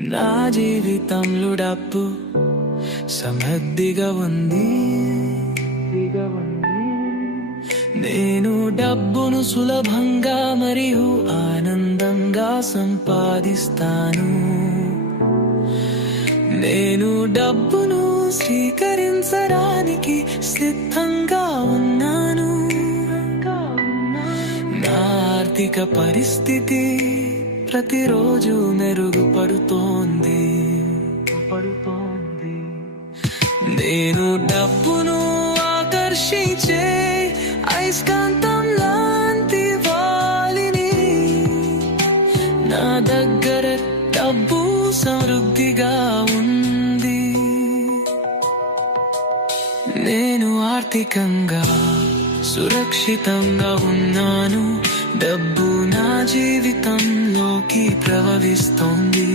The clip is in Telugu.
నా జీవితంలో డబ్బు సమృద్ధిగా ఉంది. నేను డబ్బును సులభంగా మరియు ఆనందంగా సంపాదిస్తాను. నేను డబ్బును స్వీకరించడానికి సిద్ధంగా ఉన్నాను. నా ఆర్థిక పరిస్థితి ప్రతిరోజు మెరుగుపడుతోంది. నేను డబ్బును ఆకర్షించే అయస్కాంతం లాంటి వాలిని. నా దగ్గర డబ్బు సమృద్ధిగా ఉంది. నేను ఆర్థికంగా సురక్షితంగా ఉన్నాను. డబ్బు నా జీవితంలోకి ప్రవహిస్తోంది.